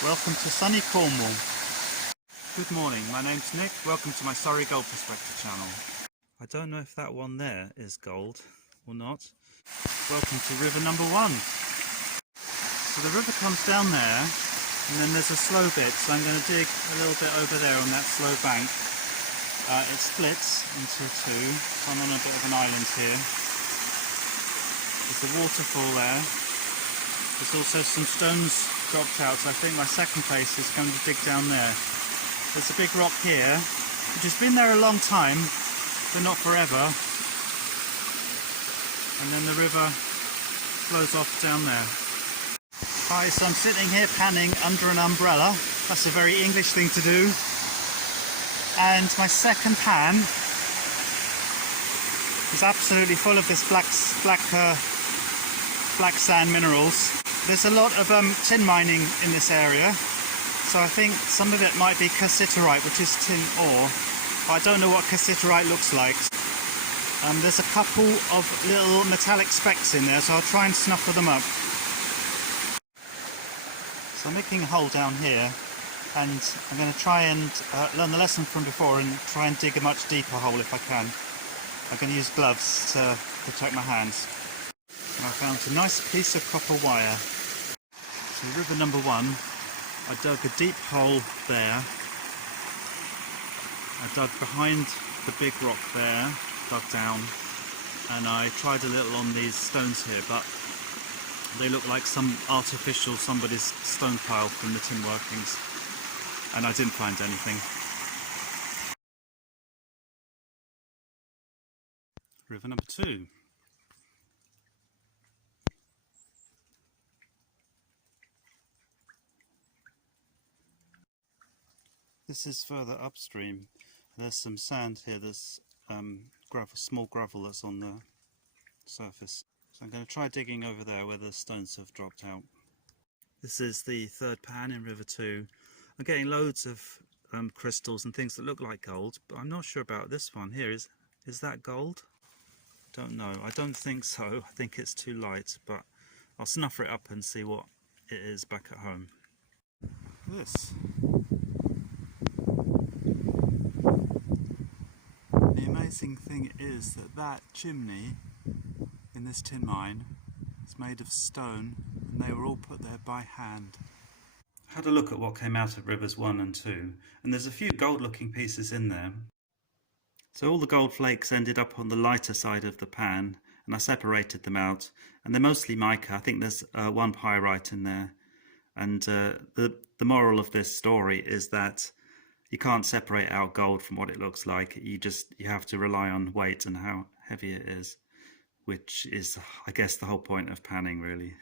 Welcome to sunny Cornwall. Good morning, my name's Nick. Welcome to my Surrey Gold Prospector channel. I don't know if that one there is gold or not. Welcome to river number 1. So the river comes down there and then there's a slow bit, so I'm going to dig a little bit over there on that slow bank. It splits into two, so I'm on a bit of an island here. There's the waterfall there. There's also some stones dropped out, so I think my second place is going to dig down there. There's a big rock here, which has been there a long time, but not forever. And then the river flows off down there. Hi, so I'm sitting here panning under an umbrella. That's a very English thing to do. And my second pan is absolutely full of this black sand minerals. There's a lot of tin mining in this area, so I think some of it might be cassiterite, which is tin ore. I don't know what cassiterite looks like. There's a couple of little metallic specks in there, so I'll try and snuffle them up. So I'm making a hole down here, and I'm going to try and learn the lesson from before and try and dig a much deeper hole if I can. I'm going to use gloves to protect my hands. And I found a nice piece of copper wire. So river number 1, I dug a deep hole there. I dug behind the big rock there, dug down, and I tried a little on these stones here, but they look like some artificial somebody's stone pile from the tin workings, and I didn't find anything. River number 2. This is further upstream. There's some sand here, there's gravel, small gravel that's on the surface. So I'm going to try digging over there where the stones have dropped out. This is the third pan in River 2. I'm getting loads of crystals and things that look like gold, but I'm not sure about this one here. Is that gold? Don't know. I don't think so. I think it's too light, but I'll snuffer it up and see what it is back at home. This. The amazing thing is that chimney in this tin mine is made of stone, and they were all put there by hand. I had a look at what came out of rivers 1 and 2, and there's a few gold looking pieces in there. So all the gold flakes ended up on the lighter side of the pan, and I separated them out, and they're mostly mica. I think there's one pyrite in there. And the moral of this story is that you can't separate out gold from what it looks like. You have to rely on weight and how heavy it is, which is, I guess, the whole point of panning, really.